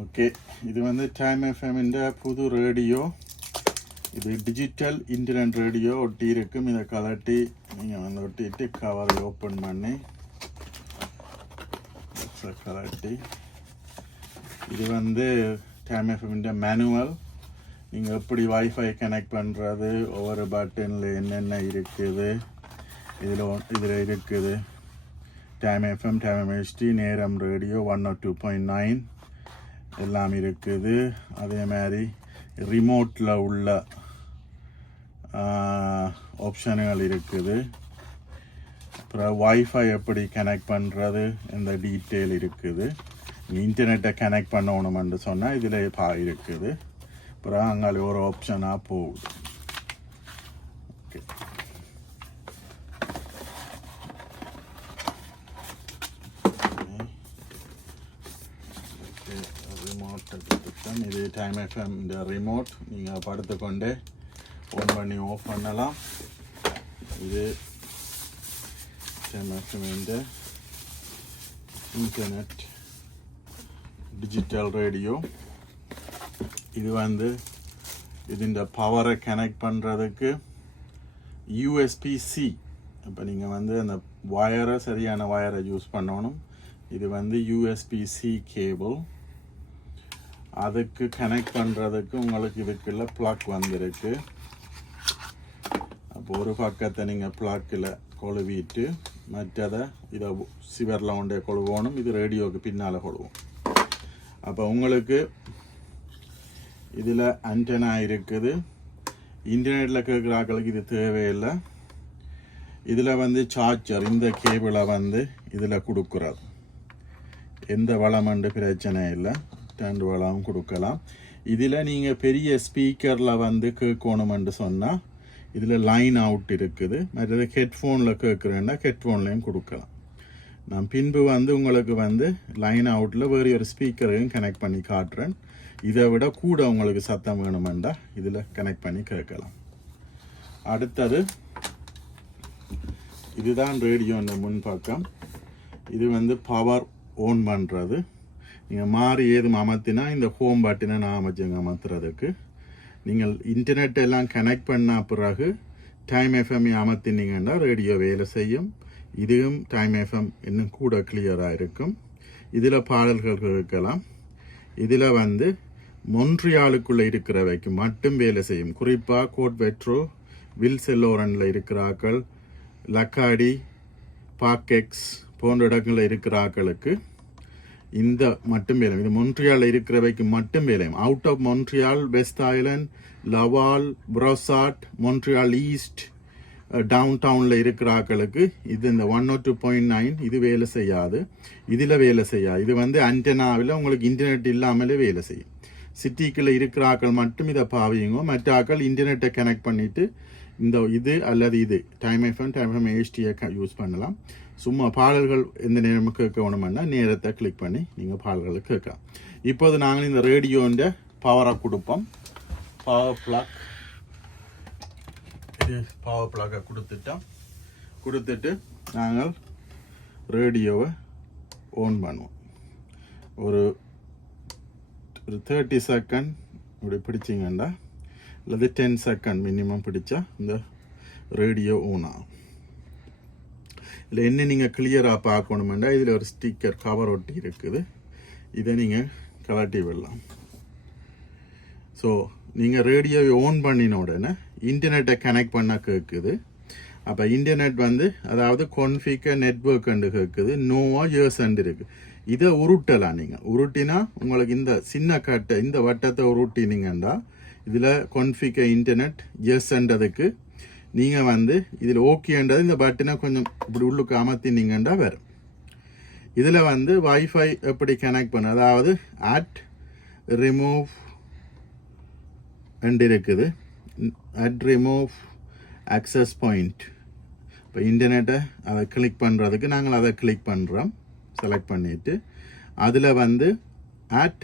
Okay, இது வந்து time எஃப்எம்ன்ற புது ரேடியோ. இது டிஜிட்டல் இன்டர்நெட் ரேடியோ ஒட்டி இருக்கும். இதை கலட்டி நீங்கள் வந்து ஒட்டிட்டு கவரை ஓப்பன் பண்ணி கலட்டி, இது வந்து டைம் எஃப்எம்ன்ற மேனுவல். நீங்கள் எப்படி வைஃபை கனெக்ட் பண்ணுறது, ஒவ்வொரு பட்டனில் என்னென்ன இருக்குது, இதில் இருக்குது டைம் எஃப்எம், டைம் எம்எஸ்டி, நேரம் ரேடியோ 102.9 எல்லாம் இருக்குது. அதே மாதிரி ரிமோட்டில் உள்ள ஆப்ஷனுகள் இருக்குது. அப்புறம் வைஃபை எப்படி கனெக்ட் பண்ணுறது இந்த டீட்டெயில் இருக்குது. இன்டர்நெட்டை கனெக்ட் பண்ணணுமென்று சொன்னால் இதில் இருக்குது. அப்புறம் அங்கே ஒரு ஆப்ஷனாக போகுது. ஓகே, ரிமோட்டை கொடுத்துட்டேன். இது டைம் எஃப்எம் இந்த ரிமோட். நீங்கள் படுத்துக்கொண்டே ஆன் பண்ணி ஆஃப் பண்ணலாம். இது டைம் எஃப்எம் இந்த இன்டர்நெட் டிஜிட்டல் ரேடியோ. இது வந்து இந்த பவரை கனெக்ட் பண்ணுறதுக்கு யூஎஸ்பி-C. இப்போ நீங்கள் வந்து அந்த வயரை சரியான வயரை யூஸ் பண்ணணும். இது வந்து யூஎஸ்பி-C கேபிள். அதுக்கு கனெக்ட் பண்ணுறதுக்கு உங்களுக்கு இதுக்குள்ள ப்ளக் வந்திருக்கு. அப்போ ஒரு பக்கத்தை நீங்கள் ப்ளக்கில் கொழுவிட்டு மற்றதை இதை சிவரில் கொண்டே கொழுவோணும். இது ரேடியோவுக்கு பின்னால் கொழுவோம். அப்போ உங்களுக்கு இதில் ஆண்டனா இருக்குது. இன்டர்நெட்டில் கேட்குற ஆட்களுக்கு இது தேவையில்லை. இதில் வந்து சார்ஜர் இந்த கேபிளை வந்து இதில் கொடுக்குறது. எந்த வளமண்டு பிரச்சனை இல்லை, 2 வளம் கொடுக்கலாம். இதில் நீங்கள் பெரிய ஸ்பீக்கரில் வந்து கேட்கணுமென்று சொன்னால் இதில் லைன் அவுட் இருக்குது. மற்றது ஹெட்ஃபோனில் கேட்குறேன்னா ஹெட்ஃபோன்லேயும் கொடுக்கலாம். நான் பின்பு வந்து உங்களுக்கு வந்து லைன் அவுட்டில் வேறு ஒரு ஸ்பீக்கரையும் கனெக்ட் பண்ணி காட்டுறேன். இதை விட கூட உங்களுக்கு சத்தம் வேணுமெண்டா இதில் கனெக்ட் பண்ணி கேட்கலாம். அடுத்தது இதுதான் ரேடியோன்ற முன்பக்கம். இது வந்து பவர் ஓன் பண்ணுறது. நீங்கள் மாறி ஏதும் அமர்த்தினா இந்த ஹோம் பட்டினை நான் அமர்த்துறதுக்கு. நீங்கள் இன்டர்நெட் எல்லாம் கனெக்ட் பண்ண பிறகு டைம் எஃப்எம் அமர்த்தினீங்கன்னா ரேடியோ வேலை செய்யும். இதுவும் டைம் எஃப்எம் இன்னும் கூட கிளியராக இருக்கும். இதில் பாடல்கள் கேட்கலாம். இதில் வந்து மொன்ட்ரியாலுக்குள்ளே இருக்கிறவைக்கு மட்டும் வேலை செய்யும். குறிப்பாக கோட் வெட்ரோ, வில்செல்லோரனில் இருக்கிறாக்கள், லக்காடி, பாக்கெக்ஸ் போன்ற இடங்களில் இருக்கிற ஆக்களுக்கு இந்த மட்டும் வேலையும். இது மொன்ட்ரியாலில் இருக்கிறவைக்கு மட்டும் வேலையும். Out of Montreal, West Island, Laval, Brossard, Montreal East, down டவுனில் இருக்கிற ஆக்களுக்கு இது இந்த 102.9 இது வேலை செய்யாது. இதில் வேலை செய்யாது. இது வந்து ஆண்டனாவில் உங்களுக்கு இன்டர்நெட் இல்லாமலே வேலை செய்யும். சிட்டிக்குள்ள இருக்கிற ஆக்கள் மட்டும் இதை பாவியுங்க. மற்ற ஆக்கள் இன்டர்நெட்டை கனெக்ட் பண்ணிவிட்டு இந்த இது அல்லது இது டைம் எஃப்எம், டைம் எஃப்எம் HDயை யூஸ் பண்ணலாம். சும்மா பாடல்கள் எந்த நேரமும் கேட்க வேணுமென்னா நேரத்தை கிளிக் பண்ணி நீங்கள் பாடல்களை கேட்கலாம். இப்போது நாங்கள் இந்த ரேடியோன்ற பவரை கொடுப்போம். பவர் பிளக், பவர் பிளக்கை கொடுத்துட்டு நாங்கள் ரேடியோவை ஓன் பண்ணுவோம். ஒரு 30 செகண்ட் இப்படி பிடிச்சிங்கண்டா அல்லது 10 செகண்ட் மினிமம் பிடிச்சா இந்த ரேடியோ ஓன் ஆகும். இதில் என்ன நீங்கள் கிளியராக பார்க்கணுமெண்டா இதில் ஒரு ஸ்டிக்கர் கவர் ஒட்டி இருக்குது. இதை நீங்கள் கலட்டி விடலாம். ஸோ நீங்கள் ரேடியோவை ஓன் பண்ணின உடனே இன்டர்நெட்டை கனெக்ட் பண்ண கேட்குது. அப்போ இன்டர்நெட் வந்து அதாவது கொன்ஃபிகர் நெட்வொர்க்குண்டு கேட்குது. நோவா யர்ஸ்ண்டு இருக்குது. இதை உருட்டலாம். நீங்கள் உருட்டினா உங்களுக்கு இந்த சின்ன கட்டை இந்த வட்டத்தை உருட்டினீங்கன்னா இதில் கொன்ஃபிகர் இன்டர்நெட் எஸ்ன்றதுக்கு நீங்கள் வந்து இதில் ஓகேன்றது இந்த பட்டனை கொஞ்சம் இப்படி உள்ளுக்கு அமர்த்தினீங்கன்னா வரும். இதில் வந்து வைஃபை எப்படி கனெக்ட் பண்ண, அதாவது அட் ரிமூவ் இருக்குது. At remove access point. இப்போ இன்டர்நெட்டை அதை கிளிக் பண்ணுறதுக்கு நாங்கள் அதை கிளிக் பண்ணுறோம். செலக்ட் பண்ணிவிட்டு அதில் வந்து அட்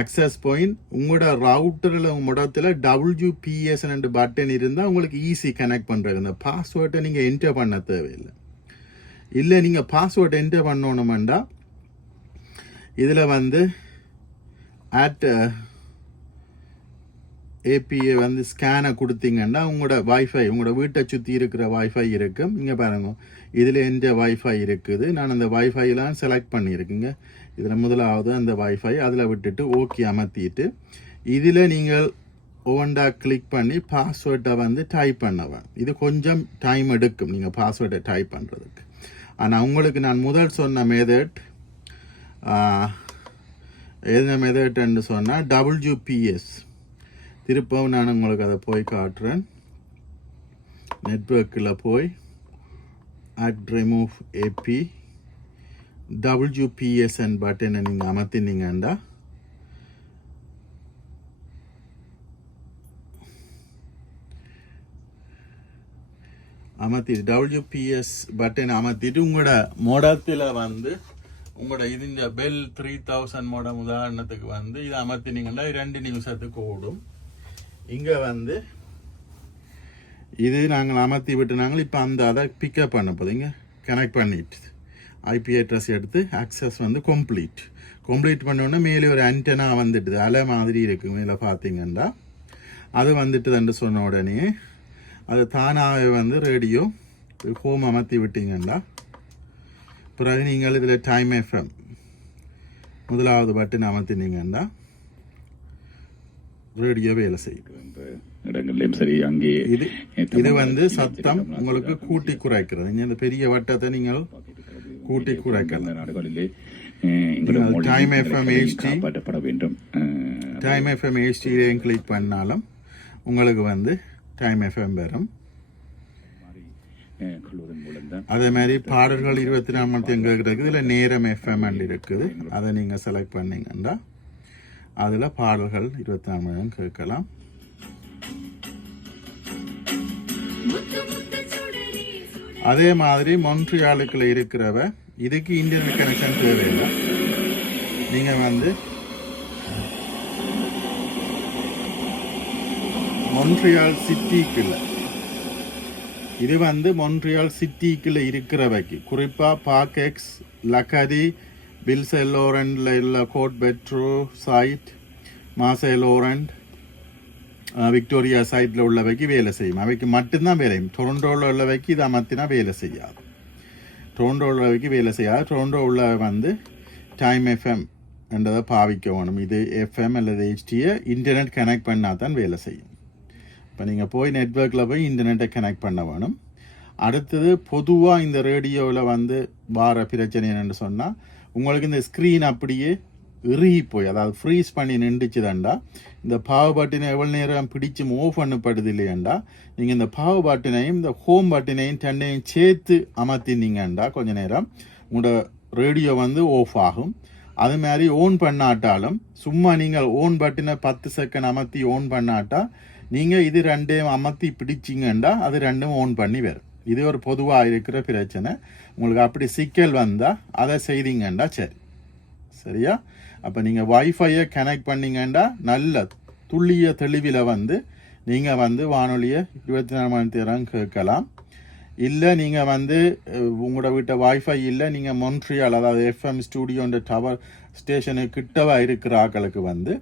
அக்சஸ் பாயிண்ட் உங்களோட ரவுட்டரில் முடத்தில் WPS பட்டன் இருந்தால் உங்களுக்கு ஈஸி கனெக்ட் பண்ணுறது. இந்த பாஸ்வேர்டை நீங்கள் என்டர் பண்ண தேவையில்லை. இல்லை நீங்கள் பாஸ்வேர்டை என்டர் பண்ணணுமெண்டா இதில் வந்து ஆட் ஏபிஐ வந்து ஸ்கேனை கொடுத்தீங்கன்னா உங்களோட வைஃபை உங்களோட வீட்டை சுற்றி இருக்கிற வைஃபை இருக்கும். இங்கே பாருங்க, இதில் எந்த வைஃபை இருக்குது. நான் அந்த வைஃபைலாம் செலக்ட் பண்ணியிருக்குங்க. இதில் முதலாவது அந்த வைஃபை அதில் விட்டுட்டு ஓகே அமர்த்திட்டு இதில் நீங்கள் ஒவ்வொன்றா கிளிக் பண்ணி பாஸ்வேர்டை வந்து டைப் பண்ணுவேன். இது கொஞ்சம் டைம் எடுக்கும் நீங்கள் பாஸ்வேர்டை டைப் பண்ணுறதுக்கு. ஆனால் உங்களுக்கு நான் முதல் சொன்ன மெத்தட் என்ன மெத்தட்ன்னு சொன்னால் WPS. திருப்பவும் நான் உங்களுக்கு அதை போய் காட்டுறேன். நெட்வொர்க்கில் போய் @remove AP WPSN பட்டனை நீங்கள் அமர்த்தினீங்கண்டா அமர்த்திட்டு WPS பட்டன் அமர்த்திட்டு உங்களோட மோடத்தில் வந்து உங்களோட இது இந்த பெல் 3000 மோடம் உதாரணத்துக்கு வந்து இதை அமர்த்தினீங்கன்னா 2 நிமிஷத்துக்கு ஓடும். இங்கே வந்து இது நாங்கள் அமர்த்தி விட்டு நாங்கள் இப்போ அந்த அதை பிக்கப் பண்ண போதுங்க. கனெக்ட் பண்ணிட்டு ஐபி அட்ரஸ் எடுத்து ஆக்சஸ் வந்து கம்ப்ளீட் பண்ணோன்னா மேலே ஒரு ஆண்டனா வந்துட்டுது, அலை மாதிரி இருக்குது மேலே பார்த்தீங்கன்னா. அது வந்துட்டுதுன்னு சொன்ன உடனே அது தானாகவே வந்து ரேடியோ ஹோம் அமர்த்தி விட்டீங்கன்னா பிறகு நீங்கள் இதில் டைம் FM முதலாவது பட்டன் அமர்த்தினீங்கன்னா ரேடியோ வேலை செய்யும். இடங்கள்லையும் சரி அங்கே இது வந்து சத்தம் உங்களுக்கு கூட்டி குறைக்கிறது. இந்த பெரிய வட்டத்தை நீங்கள் கூட்டி குறைக்கலாம். நாடுகளிலே டைம் FM HD காப்பாற்றப்பட வேண்டும். டைம் FM HDலையும் கிளிக் பண்ணாலும் உங்களுக்கு வந்து டைம் FM வரும். அதே மாதிரி பாடல்கள் 24 மணி நேரம் கேட்குறது. இதில் நேரம் FM இருக்குது. அதை நீங்கள் செலக்ட் பண்ணீங்கன்னா அதில் பாடல்கள் 24 மணி நேரம் கேட்கலாம். அதே மாதிரி மொன்ட்ரியாலுக்குள்ள இருக்கிறவ இதுக்கு இன்டர்நெட் கனெக்ஷன் தேவையில்லை. நீங்கள் வந்து மொன்ட்ரியால் சிட்டிக்குள்ள இது வந்து மொன்ட்ரியால் சிட்டிக்குள்ள இருக்கிறவைக்கு குறிப்பாக பாக்கெக்ஸ், லக்கடி, பில்செல் லோரண்டில் உள்ள கோட் பெட்ரோ சைட், மாசே லோரண்ட், விக்டோரியா சைட்டில் உள்ளவைக்கு வேலை செய்யும். அவைக்கு மட்டும்தான் வேலை செய்யும். டொரண்டோவில் உள்ளவைக்கு இது அமர்த்தினா வேலை செய்யாது. டொரண்டோ உள்ளவைக்கு வேலை செய்யாது. டொரண்டோ உள்ள வந்து டைம் FM என்றதை பாவிக்க வேணும். இது FM அல்லது HDயை இன்டர்நெட் கனெக்ட் பண்ணால் தான் வேலை செய்யும். இப்போ நீங்கள் போய் நெட்வொர்க்கில் போய் இன்டர்நெட்டை கனெக்ட் பண்ண வேணும். அடுத்தது பொதுவாக இந்த ரேடியோவில் வந்து வார பிரச்சனை என்னென்னு சொன்னால் உங்களுக்கு இந்த ஸ்க்ரீன் அப்படியே இறுகி போய் அதாவது ஃப்ரீஸ் பண்ணி நின்றுச்சுதாண்டா இந்த பவர் பட்டினை எவ்வளோ நேரம் பிடிச்சி மூவ் பண்ணப்படுது இல்லையாண்டா நீங்கள் இந்த பவர் பட்டினையும் இந்த ஹோம் பட்டினையும் ரெண்டையும் சேர்த்து அமர்த்தினீங்கண்டா கொஞ்ச நேரம் உங்களோட ரேடியோ வந்து ஆஃப் ஆகும். அது மாதிரி ஓன் பண்ணாட்டாலும் சும்மா நீங்கள் ஓன் பட்டினை 10 செகண்ட் அமர்த்தி ஓன் பண்ணாட்டா நீங்கள் இது ரெண்டையும் அமர்த்தி பிடிச்சிங்கண்டா அது ரெண்டும் ஓன் பண்ணி வரும். இது ஒரு பொதுவாக இருக்கிற பிரச்சனை. உங்களுக்கு அப்படி சிக்கல் வந்தால் அதை செய்தீங்கண்டா சரியா. அப்போ நீங்கள் வைஃபையை கனெக்ட் பண்ணிங்கன்னா நல்ல துல்லிய தெளிவில் வந்து நீங்கள் வந்து வானொலியை 24 மணி நேரம் கேட்கலாம். இல்லை நீங்கள் வந்து உங்களோட வீட்டை வைஃபை இல்லை, நீங்கள் மொன்ட்ரியால் அதாவது FM ஸ்டூடியோன்ற டவர் ஸ்டேஷனு கிட்டவா இருக்கிற ஆக்களுக்கு வந்து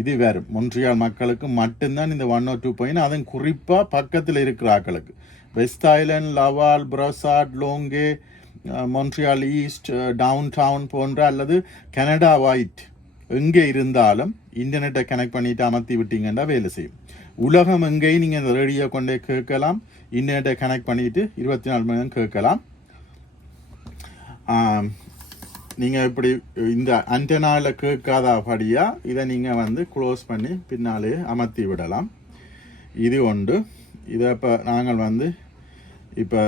இது வேறு மொன்ட்ரியால் மக்களுக்கு மட்டும்தான் இந்த 102.9. அதுவும் குறிப்பாக பக்கத்தில் இருக்கிற ஆக்களுக்கு west Island, லவால், பிரசாட், லோங்கே, Montreal East, down down போன்ற அல்லது கனடா வைட் எங்கே இருந்தாலும் இன்டர்நெட்டை கனெக்ட் பண்ணிட்டு அமர்த்தி விட்டீங்கன்னா வேலை செய்யும். உலகம் எங்கேயும் நீங்கள் இந்த ரேடியோ கொண்டே கேட்கலாம். இன்டர்நெட்டை கனெக்ட் பண்ணிட்டு 24 மணி நேரம் கேட்கலாம். நீங்கள் இப்படி இந்த ஆண்டனாவில் கேட்காதபடியாக இதை நீங்கள் வந்து க்ளோஸ் பண்ணி பின்னாலே அமர்த்தி விடலாம். இது ஒன்று. இதை இப்போ நாங்கள் வந்து இப்போ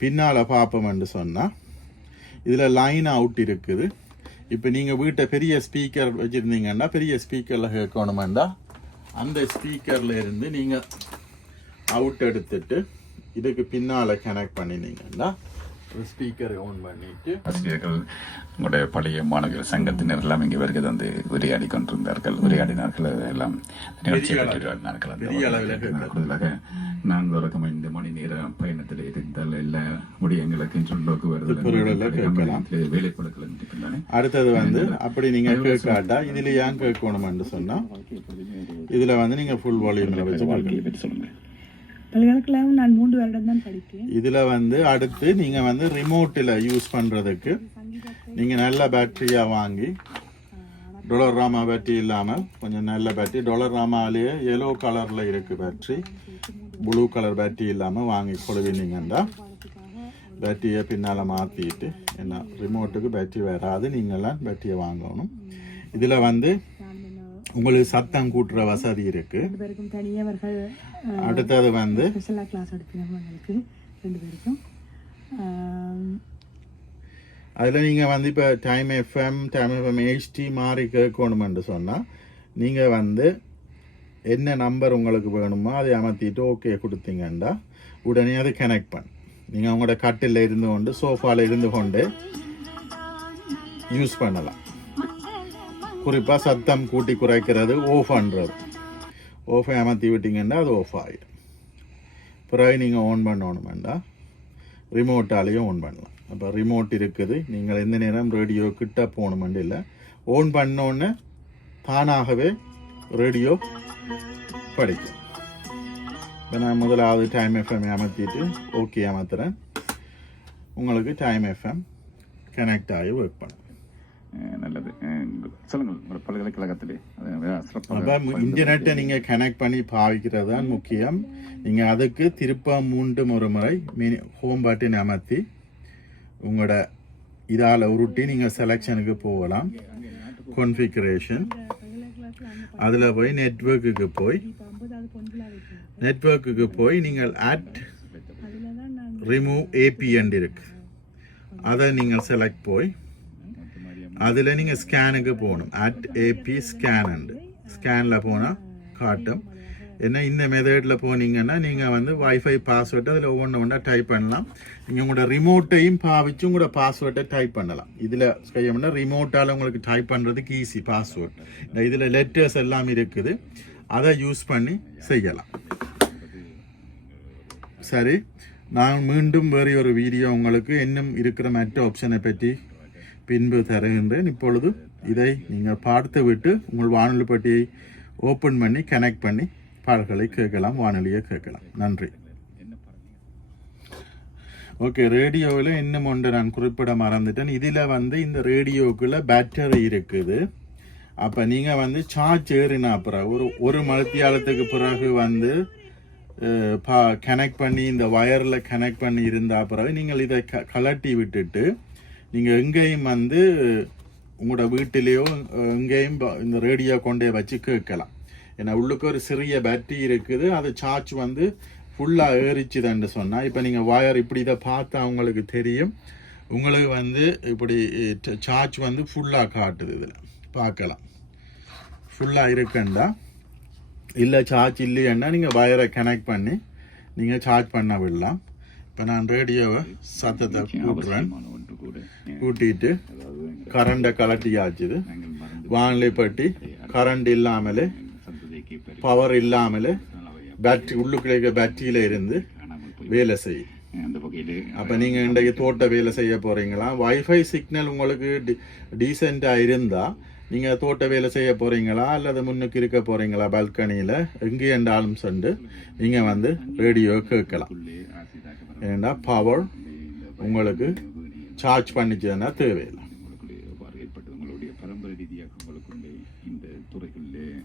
பின்னால் பார்ப்போம் என்று சொன்னால் இதில் லைன் அவுட் இருக்குது. இப்போ நீங்கள் வீட்டை பெரிய ஸ்பீக்கர் வச்சுருந்தீங்கன்னா பெரிய ஸ்பீக்கரில் கேட்கணுமெண்டா அந்த ஸ்பீக்கரில் இருந்து நீங்கள் அவுட் எடுத்துட்டு இதுக்கு பின்னால் கனெக்ட் பண்ணினீங்கன்னா ஒரு ஸ்பீக்கரை ஆன் பண்ணிட்டு ஆசிரியர்கள் உங்களுடைய பழைய மாணவர்கள் சங்கத்தினர் எல்லாம் இங்கே வருகை வந்து உரையாடி கொண்டிருந்தார்கள். உரையாடினார்கள் எல்லாம் நிகழ்ச்சியை பற்றினார்கள். கூடுதலாக 4 ஒரு 5 மணி நேரம் பயணத்தில் இருந்தால் எல்லா முடியங்களுக்கும் சொல்லோக்கு வருது வேலைப்பொருட்கள் இருக்கின்றன. அடுத்தது வந்து அப்படி நீங்க கேட்காட்டா இதுல ஏன் கேட்கணும்னு சொன்னா இதுல வந்து நீங்க ஃபுல் வால்யூம்ல வச்சு சொல்லுங்க. பல்கலைக்கழகம் நான் 3 வருடம் தான் படித்தேன். இதுல வந்து அடுத்து நீங்க வந்து ரிமோட்டில் யூஸ் பண்றதுக்கு நீங்க நல்ல பேட்டரியா வாங்கி டொலர் ராமா பேட்டரி இல்லாமல் கொஞ்சம் நல்ல பேட்டரி டொலர் ராமாலேயே எல்லோ கலர்ல இருக்கு பேட்டரி ப்ளூ கலர் பேட்டரி இல்லாமல் வாங்கி கொழுவினீங்கன்னா பேட்டரியை பின்னால் மாற்றிட்டு என்ன ரிமோட்டுக்கு பேட்டரி வராது. நீங்களாம் பேட்டரியை வாங்கணும். இதில் வந்து உங்களுக்கு சத்தம் கூட்டுற வசதி இருக்கு. அடுத்தது வந்து கிளாஸ் எடுக்கிறவங்களுக்கு 2 பேருக்கும் அதில் நீங்கள் வந்து இப்போ டைம் எஃப்எம் ஹெச்டி மாறி கேட்கணுமென்று சொன்னால் நீங்கள் வந்து என்ன நம்பர் உங்களுக்கு வேணுமோ அதை அமர்த்திட்டு ஓகே கொடுத்தீங்கன்னா உடனே அது கனெக்ட் பண்ணு. நீங்கள் உங்களோட கட்டில் இருந்து கொண்டு சோஃபாவில் இருந்து கொண்டு யூஸ் பண்ணலாம். குறிப்பாக சத்தம் கூட்டி குறைக்கிறது ஆஃப் பண்ணுறது. ஆஃபை அமர்த்தி விட்டிங்கன்னா அது ஆஃப் ஆகிடும். பிறகு நீங்கள் ஆன் பண்ணணுமெண்டா ரிமோட்டாலேயும் ஆன் பண்ணலாம். அப்போ ரிமோட் இருக்குது. நீங்கள் எந்த நேரம் ரேடியோ கிட்ட போகணுமெண்டு இல்லை. ஆன் பண்ணோன்னு தானாகவே ரேடியோ படிக்கும். இப்போ நான் முதலாவது டைம் எஃப்எம் அமர்த்திட்டு ஓகே அமர்த்துறேன். உங்களுக்கு டைம் எஃப்எம் கனெக்ட் ஆகி ஒர்க் பண்ணும். நல்லது. சொல்லுங்கள். பல்கலைக்கழகத்திலே இன்டர்நெட்டை நீங்கள் கனெக்ட் பண்ணி பாவிக்கிறது தான் முக்கியம். நீங்கள் அதுக்கு திருப்ப மீண்டும் ஒரு முறை ஹோம் பட்டன் அமர்த்தி உங்களோட இதால் உருட்டி நீங்கள் செலெக்ஷனுக்கு போகலாம். கான்ஃபிகரேஷன் அதில் போய் நெட்வொர்க்குக்கு போய் நீங்கள் அட் ரிமூவ் ஏபி அண்ட் இருக்கு. அதை நீங்கள் செலக்ட் போய் அதில் நீங்கள் ஸ்கேனுக்கு போகணும். அட் ஏபி ஸ்கேனில் போனால் காட்டும். ஏன்னா இந்த மெத்தடில் போனீங்கன்னா நீங்கள் வந்து வைஃபை பாஸ்வேர்டு அதில் ஒவ்வொன்றா டைப் பண்ணலாம். நீங்கள் உங்களோட ரிமோட்டையும் பாவிச்சு உங்களோட பாஸ்வேர்டை டைப் பண்ணலாம். இதில் செய்யணும்னா ரிமோட்டால் உங்களுக்கு டைப் பண்ணுறதுக்கு ஈஸி பாஸ்வேர்ட். இதில் லெட்டர்ஸ் எல்லாம் இருக்குது. அதை யூஸ் பண்ணி செய்யலாம். சரி, நான் மீண்டும் வேறு ஒரு வீடியோ உங்களுக்கு இன்னும் இருக்கிற மற்ற ஆப்ஷனை பற்றி பின்பு தருகின்றேன். இப்பொழுது இதை நீங்கள் பார்த்து விட்டு உங்கள் வானொலி பெட்டியை ஓப்பன் பண்ணி கனெக்ட் பண்ணி பாடல்களை கேட்கலாம், வானொலியை கேட்கலாம். நன்றி. ஓகே, ரேடியோவில் இன்னும் ஒன்று நான் குறிப்பிட மறந்துட்டேன். இதில் வந்து இந்த ரேடியோக்குள்ள பேட்டரி இருக்குது. அப்போ நீங்கள் வந்து சார்ஜ் ஏறினா பிறகு ஒரு மணித்தியாலத்துக்கு பிறகு வந்து கனெக்ட் பண்ணி இந்த வயரில் கனெக்ட் பண்ணி இருந்தால் பிறகு நீங்கள் இதை கலட்டி விட்டுட்டு நீங்கள் எங்கேயும் வந்து உங்களோட வீட்டிலேயோ எங்கேயும் இந்த ரேடியோ கொண்டே வச்சு கேட்கலாம். ஏன்னா உள்ளுக்கு ஒரு சிறிய பேட்டரி இருக்குது. அது சார்ஜ் வந்து ஃபுல்லாக ஏறிச்சுதுன்னு சொன்னால் இப்போ நீங்கள் வயர் இப்படி இதை பார்த்தா உங்களுக்கு தெரியும். உங்களுக்கு வந்து இப்படி சார்ஜ் வந்து ஃபுல்லாக காட்டுது. இதில் பார்க்கலாம் ஃபுல்லாக இருக்குண்டா. இல்லை சார்ஜ் இல்லைன்னா நீங்கள் வயரை கனெக்ட் பண்ணி நீங்கள் சார்ஜ் பண்ண விடலாம். இப்போ நான் ரேடியோவை சத்தத்தை கூட்டிட்டு கரண்டை கலட்டியாச்சுது. வானிலை பட்டி கரண்ட் இல்லாமலே பவர் இல்லாமலே பேட்டரி உள்ளுக்குள்ள பேட்டரியில இருந்து வேலை செய்யும். அப்போ நீங்கள் இன்றைக்கு தோட்ட வேலை செய்ய போகிறீங்களா, வைஃபை சிக்னல் உங்களுக்கு டீசெண்டாக இருந்தால் நீங்கள் தோட்ட வேலை செய்ய போகிறீங்களா அல்லது முன்னுக்கு இருக்க போகிறீங்களா பால்கனியில் எங்கே என்றாலும் சென்று நீங்கள் வந்து ரேடியோ கேட்கலாம். ஏன்னா பவர் உங்களுக்கு சார்ஜ் பண்ணிச்சதுன்னா தேவையில்லை. உங்களுடைய பரம்பரை ரீதியாக உங்களுக்குள்ளே இந்த துறைகளில்